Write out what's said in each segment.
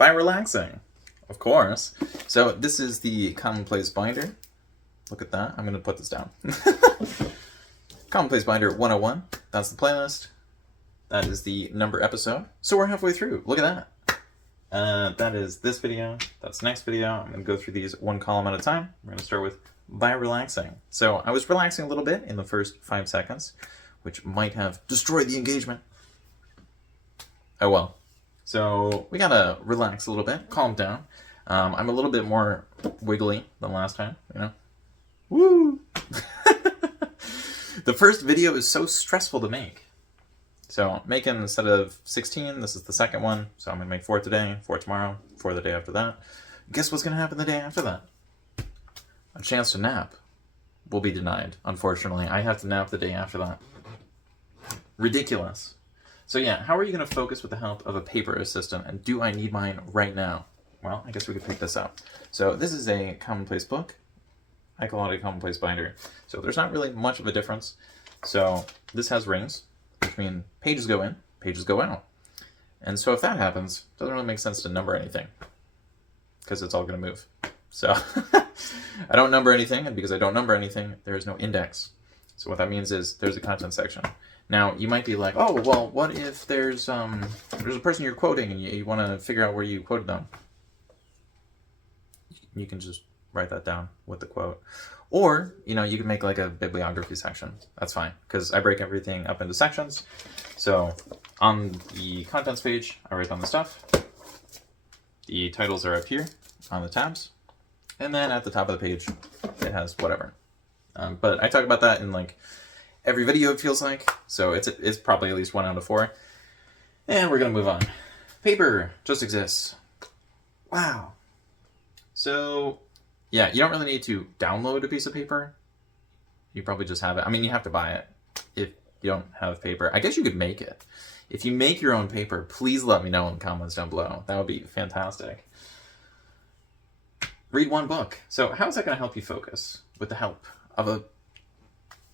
by relaxing, of course. So this is the Commonplace Binder. Look at that. I'm going to put this down. Commonplace Binder 101. That's the playlist. That is the number episode. So we're halfway through. Look at that. That is this video. That's next video. I'm going to go through these one column at a time. We're going to start with by relaxing. So I was relaxing a little bit in the first 5 seconds, which might have destroyed the engagement. Oh well. So we gotta relax a little bit, calm down. I'm a little bit more wiggly than last time, you know. Woo! The first video is so stressful to make. So making, instead of 16, this is the second one. So I'm gonna make 4 today, 4 tomorrow, 4 the day after that. Guess what's gonna happen the day after that? A chance to nap will be denied, unfortunately. I have to nap the day after that. Ridiculous. So yeah, how are you going to focus with the help of a paper assistant? And do I need mine right now? Well, I guess we could pick this up. So this is a commonplace book. I call it a commonplace binder. So there's not really much of a difference. So this has rings, which mean pages go in, pages go out. And so if that happens, it doesn't really make sense to number anything, because it's all going to move. So I don't number anything, and because I don't number anything, there is no index. So what that means is there's a content section. Now, you might be like, oh, well, what if there's a person you're quoting and you want to figure out where you quoted them? You can just write that down with the quote. Or, you know, you can make like a bibliography section. That's fine, because I break everything up into sections. So on the contents page, I write down the stuff. The titles are up here on the tabs. And then at the top of the page, it has whatever. But I talk about that in like every video, it feels like. So it's probably at least 1 out of 4. And we're going to move on. Paper just exists. Wow. So, yeah, you don't really need to download a piece of paper. You probably just have it. I mean, you have to buy it if you don't have paper. I guess you could make it. If you make your own paper, please let me know in the comments down below. That would be fantastic. Read one book. So how is that going to help you focus with the help of a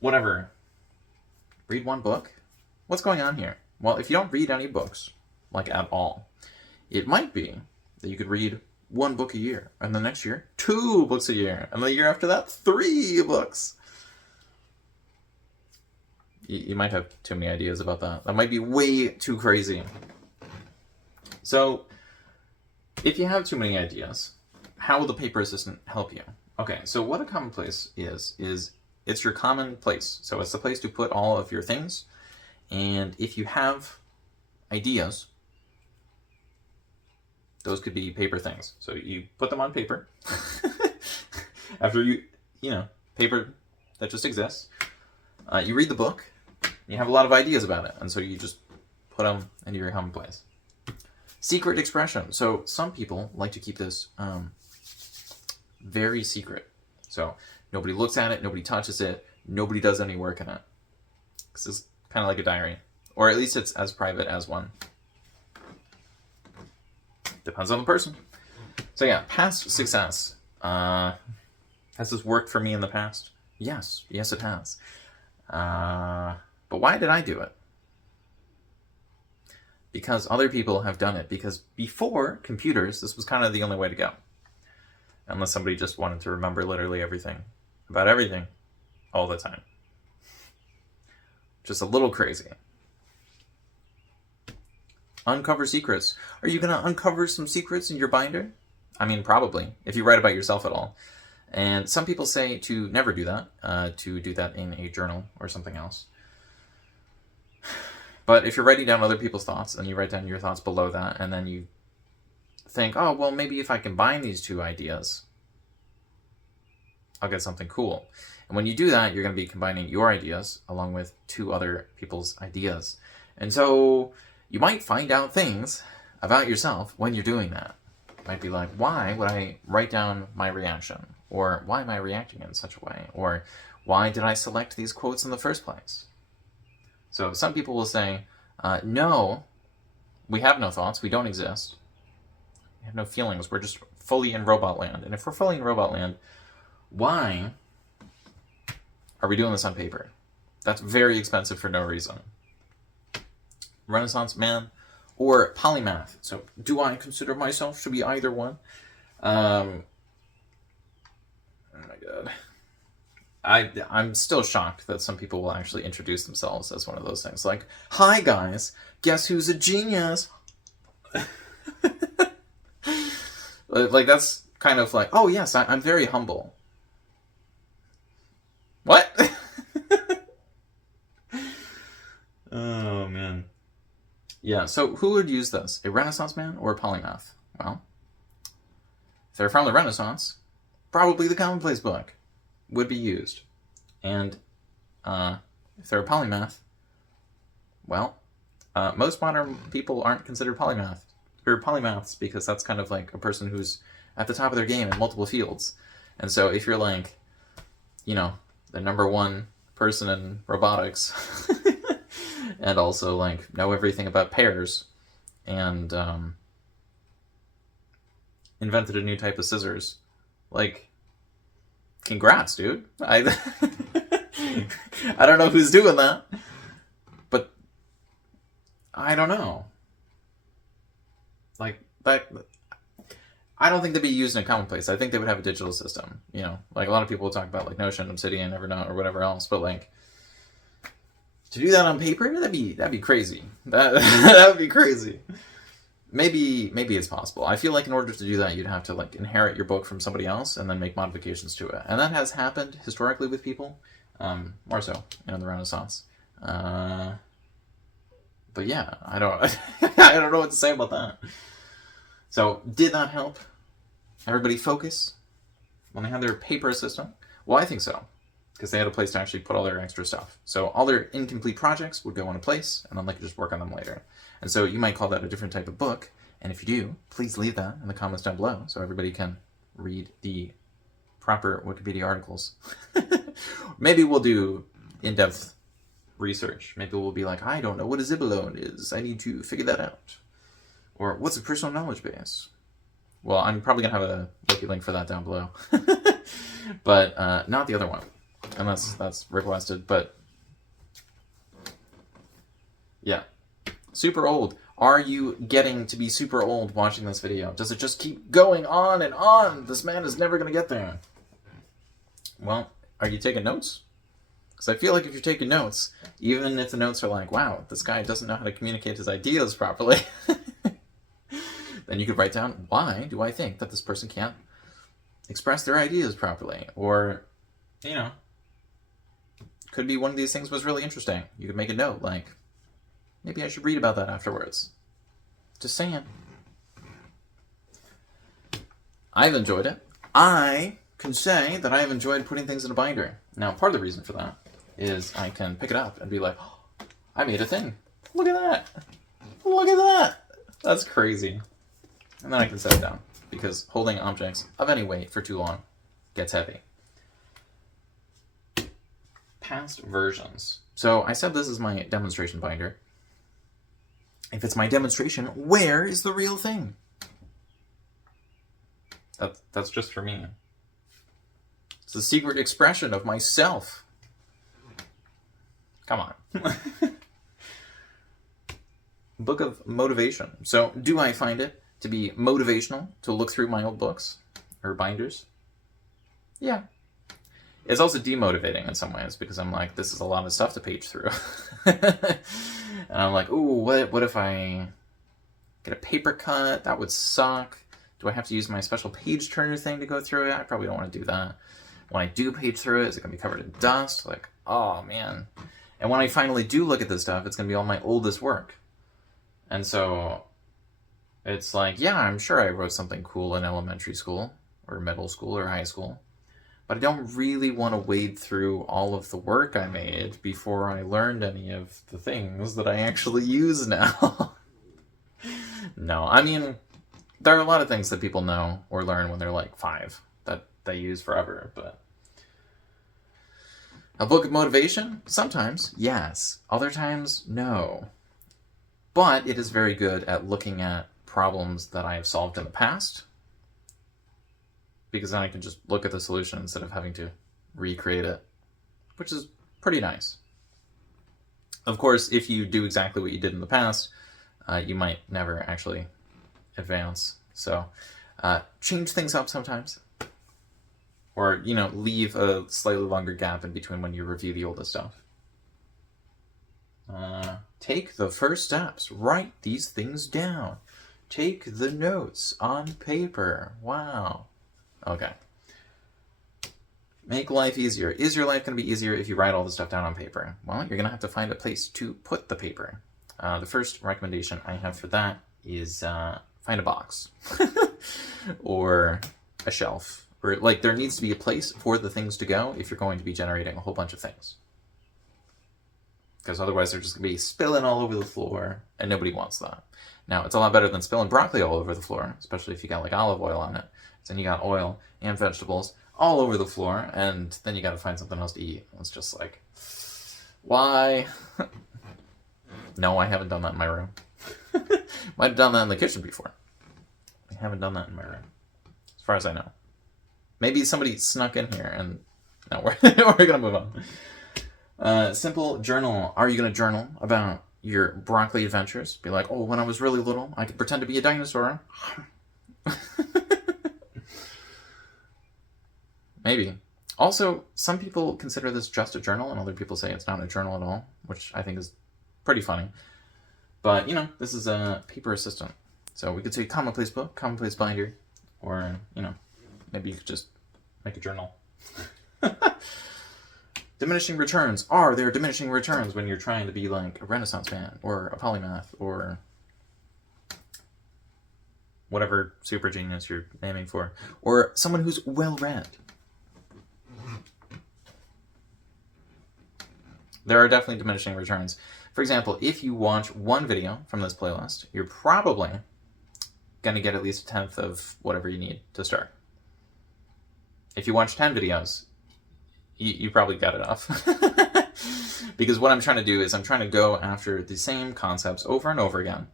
whatever? Read one book? What's going on here? Well, if you don't read any books, like at all, it might be that you could read 1 book a year, and the next year, 2 books a year, and the year after that, 3 books. You might have too many ideas about that. That might be way too crazy. So, if you have too many ideas, how will the paper assistant help you? Okay, so what a commonplace is it's your common place. So it's the place to put all of your things. And if you have ideas, those could be paper things. So you put them on paper. After you know, paper that just exists. You read the book. You have a lot of ideas about it. And so you just put them into your commonplace. Secret expression. So some people like to keep this very secret. So nobody looks at it, nobody touches it, nobody does any work in it. This is kind of like a diary. Or at least it's as private as one. Depends on the person. So yeah, past success. Has this worked for me in the past? Yes it has. But why did I do it? Because other people have done it. Because before computers, this was kind of the only way to go. Unless somebody just wanted to remember literally everything, about everything, all the time. Just a little crazy. Uncover secrets. Are you going to uncover some secrets in your binder? I mean, probably, if you write about yourself at all. And some people say to never do that, to do that in a journal or something else. But if you're writing down other people's thoughts, and you write down your thoughts below that, and then you think, oh, well, maybe if I combine these 2 ideas, I'll get something cool. And when you do that, you're going to be combining your ideas along with 2 other people's ideas. And so you might find out things about yourself when you're doing that. You might be like, why would I write down my reaction? Or why am I reacting in such a way? Or why did I select these quotes in the first place? So some people will say, no, we have no thoughts, we don't exist. We have no feelings, we're just fully in robot land. And if we're fully in robot land, why are we doing this on paper? That's very expensive for no reason. Renaissance man or Polymath. So do I consider myself to be either one? Oh my god. I'm still shocked that some people will actually introduce themselves as one of those things. Like, hi guys, guess who's a genius? Like, that's kind of like, oh yes, I'm very humble. What? Oh man. Yeah, so who would use this? A Renaissance man or a polymath? Well, if they're from the Renaissance, probably the commonplace book would be used. And if they're a polymath, well, most modern people aren't considered polymaths because that's kind of like a person who's at the top of their game in multiple fields. And so if you're like, you know, the number one person in robotics and also like know everything about pears and invented a new type of scissors, like, congrats, dude. I don't know who's doing that, but I don't know. Like, but I don't think they'd be used in a commonplace. I think they would have a digital system. You know, like a lot of people will talk about like Notion, Obsidian, Evernote, or whatever else. But like, to do that on paper, that'd be crazy. That would be crazy. Maybe it's possible. I feel like in order to do that, you'd have to like inherit your book from somebody else and then make modifications to it, and that has happened historically with people, more so in the Renaissance. But yeah, I don't I don't know what to say about that. So did that help everybody focus when they had their paper system? Well, I think so, because they had a place to actually put all their extra stuff. So all their incomplete projects would go in a place, and then they could just work on them later. And so you might call that a different type of book, and if you do, please leave that in the comments down below so everybody can read the proper Wikipedia articles. Maybe we'll do in-depth research. Maybe we'll be like, I don't know what a zibalone is. I need to figure that out. Or what's a personal knowledge base? Well, I'm probably going to have a Wiki link for that down below. But not the other one, unless that's requested. But yeah. Super old. Are you getting to be super old watching this video? Does it just keep going on and on? This man is never going to get there. Well, are you taking notes? Because I feel like if you're taking notes, even if the notes are like, wow, this guy doesn't know how to communicate his ideas properly, then you could write down, why do I think that this person can't express their ideas properly? Or, you know, could be one of these things was really interesting. You could make a note like, maybe I should read about that afterwards. Just saying. I've enjoyed it. I can say that I have enjoyed putting things in a binder. Now, part of the reason for that is I can pick it up and be like, oh, I made a thing. Look at that. Look at that. That's crazy. And then I can set it down, because holding objects of any weight for too long gets heavy. Past versions. So I said this is my demonstration binder. If it's my demonstration, where is the real thing? That's just for me. It's the secret expression of myself. Come on. Book of motivation. So, do I find it to be motivational to look through my old books or binders? Yeah. It's also demotivating in some ways, because I'm like, this is a lot of stuff to page through. And I'm like, ooh, what if I get a paper cut? That would suck. Do I have to use my special page turner thing to go through it? I probably don't want to do that. When I do page through it, is it going to be covered in dust? Like, oh man. And when I finally do look at this stuff, it's going to be all my oldest work. And so it's like, yeah, I'm sure I wrote something cool in elementary school or middle school or high school, but I don't really want to wade through all of the work I made before I learned any of the things that I actually use now. No, I mean, there are a lot of things that people know or learn when they're like 5 that they use forever, but a book of motivation? Sometimes, yes. Other times, no. But it is very good at looking at problems that I have solved in the past, because then I can just look at the solution instead of having to recreate it, which is pretty nice. Of course, if you do exactly what you did in the past, you might never actually advance. So change things up sometimes. Or, you know, leave a slightly longer gap in between when you review the oldest stuff. Take the first steps. Write these things down. Take the notes on paper. Wow. Okay. Make life easier. Is your life going to be easier if you write all the stuff down on paper? Well, you're going to have to find a place to put the paper. The first recommendation I have for that is find a box. Or a shelf. Or, like, there needs to be a place for the things to go if you're going to be generating a whole bunch of things. Because otherwise they're just going to be spilling all over the floor, and nobody wants that. Now, it's a lot better than spilling broccoli all over the floor, especially if you got, like, olive oil on it. Then you got oil and vegetables all over the floor, and then you got to find something else to eat. It's just like, why? No, I haven't done that in my room. Might have done that in the kitchen before. I haven't done that in my room, as far as I know. Maybe somebody snuck in here, and no, we're going to move on. Simple journal. Are you going to journal about your broccoli adventures? Be like, oh, when I was really little, I could pretend to be a dinosaur. Maybe. Also, some people consider this just a journal, and other people say it's not a journal at all, which I think is pretty funny. But, you know, this is a paper assistant. So we could say commonplace book, commonplace binder, or, you know, maybe you could just make a journal. Diminishing returns. Are there diminishing returns when you're trying to be like a Renaissance man or a polymath or whatever super genius you're aiming for, or someone who's well read? There are definitely diminishing returns. For example, if you watch one video from this playlist, you're probably going to get at least a tenth of whatever you need to start. If you watch 10 videos, you probably got enough. Because what I'm trying to do is I'm trying to go after the same concepts over and over again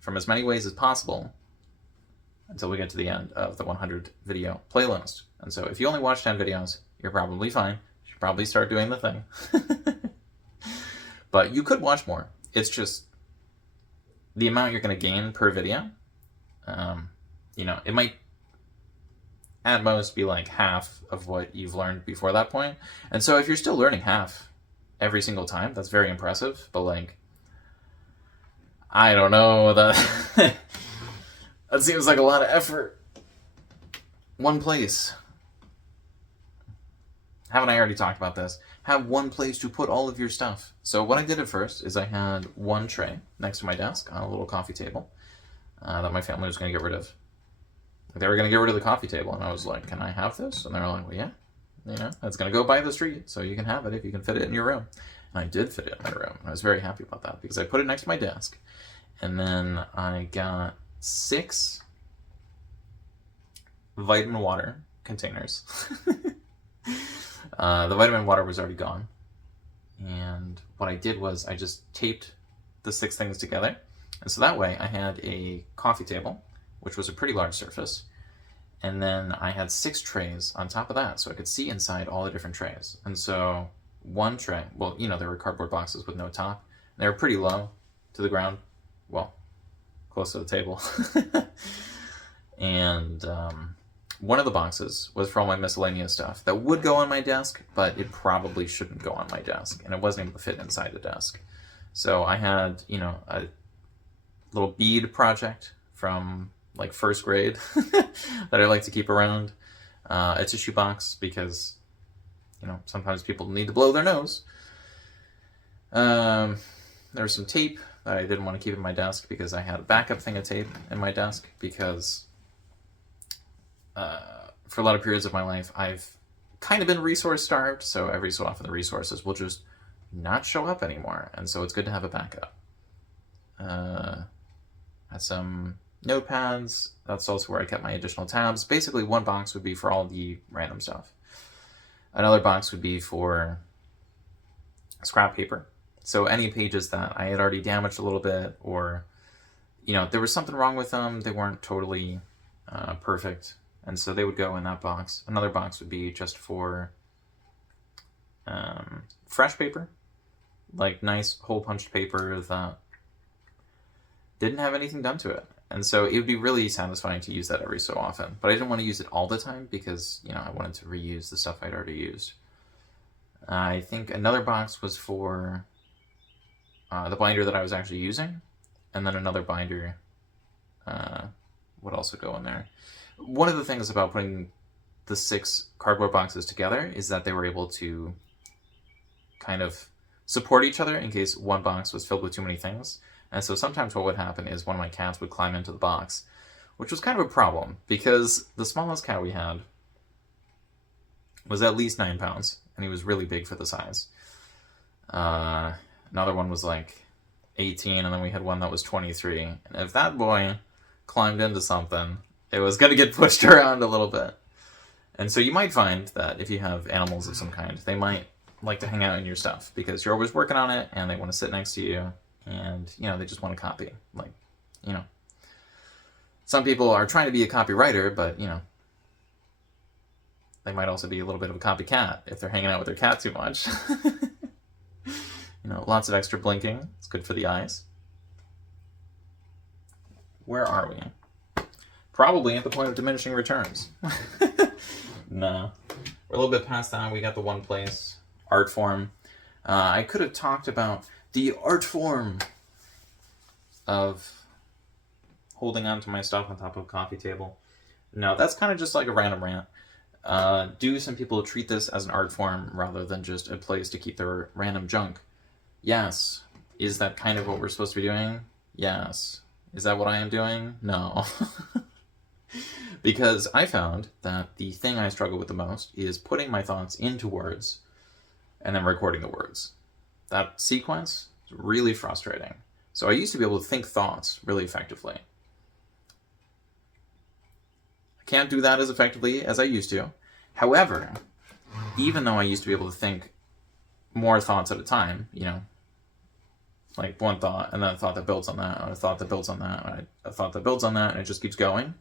from as many ways as possible until we get to the end of the 100 video playlist. And so if you only watch 10 videos, you're probably fine. You should probably start doing the thing. But you could watch more. It's just the amount you're going to gain per video. You know, it might at most be like half of what you've learned before that point. And so if you're still learning half every single time, that's very impressive. But like, I don't know, that that seems like a lot of effort. One place. Haven't I already talked about this? Have one place to put all of your stuff. So what I did at first is I had one tray next to my desk on a little coffee table that my family was going to get rid of. They were going to get rid of the coffee table, and I was like, can I have this? And they were like, well, yeah, you know, it's going to go by the street, so you can have it if you can fit it in your room. And I did fit it in my room, and I was very happy about that, because I put it next to my desk, and then I got 6 vitamin water containers. The vitamin water was already gone, and what I did was I just taped the 6 things together, and so that way I had a coffee table, which was a pretty large surface, and then I had 6 trays on top of that, so I could see inside all the different trays. And so one tray, well, you know, there were cardboard boxes with no top. They were pretty low to the ground, well, close to the table. And one of the boxes was for all my miscellaneous stuff that would go on my desk, but it probably shouldn't go on my desk, and it wasn't able to fit inside the desk. So I had, you know, a little bead project from like 1st grade that I like to keep around. A tissue box because, you know, sometimes people need to blow their nose. There was some tape that I didn't want to keep in my desk because I had a backup thing of tape in my desk because for a lot of periods of my life, I've kind of been resource starved, so every so often the resources will just not show up anymore, and so it's good to have a backup. Had some notepads. That's also where I kept my additional tabs. Basically, one box would be for all the random stuff. Another box would be for scrap paper. So any pages that I had already damaged a little bit, or, you know, there was something wrong with them, they weren't totally perfect, and so they would go in that box. Another box would be just for fresh paper, like nice hole punched paper that didn't have anything done to it. And so it would be really satisfying to use that every so often. But I didn't want to use it all the time because, you know, I wanted to reuse the stuff I'd already used. I think another box was for the binder that I was actually using. And then another binder would also go in there. One of the things about putting the 6 cardboard boxes together is that they were able to kind of support each other in case one box was filled with too many things. And so sometimes what would happen is one of my cats would climb into the box, which was kind of a problem because the smallest cat we had was at least 9 pounds, and he was really big for the size. Another one was like 18, and then we had one that was 23. And if that boy climbed into something, it was going to get pushed around a little bit. And so you might find that if you have animals of some kind, they might like to hang out in your stuff because you're always working on it, and they want to sit next to you. And, you know, they just want to copy. Like, you know, some people are trying to be a copywriter, but, you know, they might also be a little bit of a copycat if they're hanging out with their cat too much. You know, lots of extra blinking. It's good for the eyes. Where are we? Probably at the point of diminishing returns. No. We're a little bit past that. We got the one place art form. I could have talked about the art form of holding on to my stuff on top of a coffee table. No, that's kind of just like a random rant. Do some people treat this as an art form rather than just a place to keep their random junk? Yes. Is that kind of what we're supposed to be doing? Yes. Is that what I am doing? No. Because I found that the thing I struggle with the most is putting my thoughts into words and then recording the words. That sequence is really frustrating. So I used to be able to think thoughts really effectively. I can't do that as effectively as I used to. However, even though I used to be able to think more thoughts at a time, you know, like one thought, and then a thought that builds on that, and a thought that builds on that, and a thought that builds on that, and it just keeps going.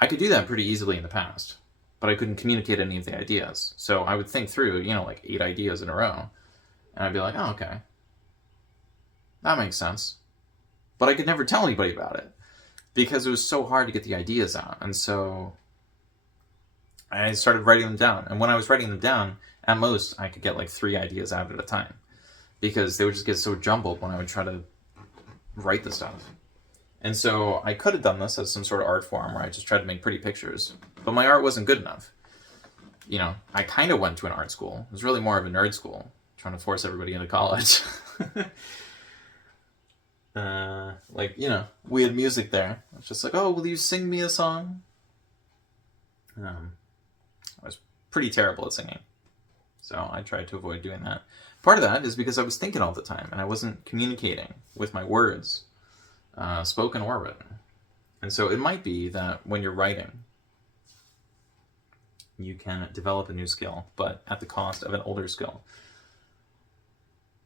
I could do that pretty easily in the past, but I couldn't communicate any of the ideas. So I would think through, you know, like 8 ideas in a row, and I'd be like, oh, okay, that makes sense. But I could never tell anybody about it because it was so hard to get the ideas out. And so I started writing them down. And when I was writing them down, at most, I could get like 3 ideas out at a time because they would just get so jumbled when I would try to write the stuff. And so I could have done this as some sort of art form where I just tried to make pretty pictures, but my art wasn't good enough. You know, I kind of went to an art school. It was really more of a nerd school, trying to force everybody into college. Like, you know, we had music there. It's just like, oh, will you sing me a song? I was pretty terrible at singing, so I tried to avoid doing that. Part of that is because I was thinking all the time, and I wasn't communicating with my words, spoken or written. And so it might be that when you're writing, you can develop a new skill, but at the cost of an older skill.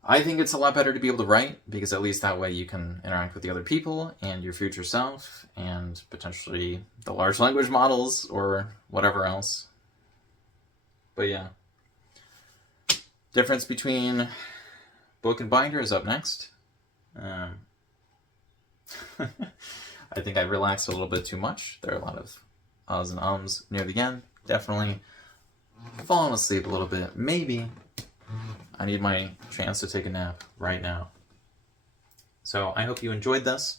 I think it's a lot better to be able to write, because at least that way you can interact with the other people and your future self and potentially the large language models or whatever else. But yeah. Difference between book and binder is up next. I think I relaxed a little bit too much. There are a lot of ahs and ums near the end. Definitely falling asleep a little bit. Maybe I need my chance to take a nap right now. So I hope you enjoyed this.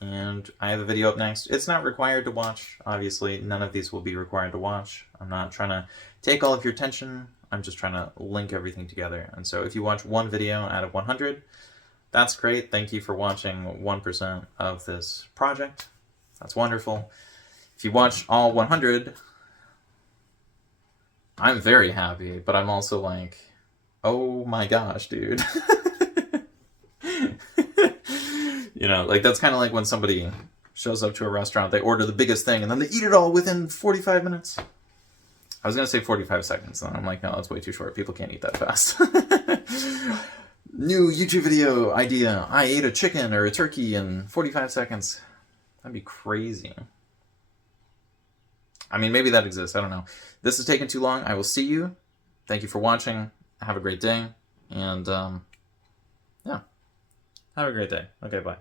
And I have a video up next. It's not required to watch. Obviously, none of these will be required to watch. I'm not trying to take all of your attention. I'm just trying to link everything together. And so if you watch one video out of 100, that's great. Thank you for watching 1% of this project. That's wonderful. If you watch all 100, I'm very happy, but I'm also like, oh my gosh, dude. You know, like that's kind of like when somebody shows up to a restaurant, they order the biggest thing, and then they eat it all within 45 minutes. I was going to say 45 seconds, and I'm like, no, that's way too short. People can't eat that fast. New YouTube video idea. I ate a chicken or a turkey in 45 seconds. That'd be crazy. I mean, maybe that exists. I don't know. This is taking too long. I will see you. Thank you for watching. Have a great day. And, yeah. Have a great day. Okay, bye.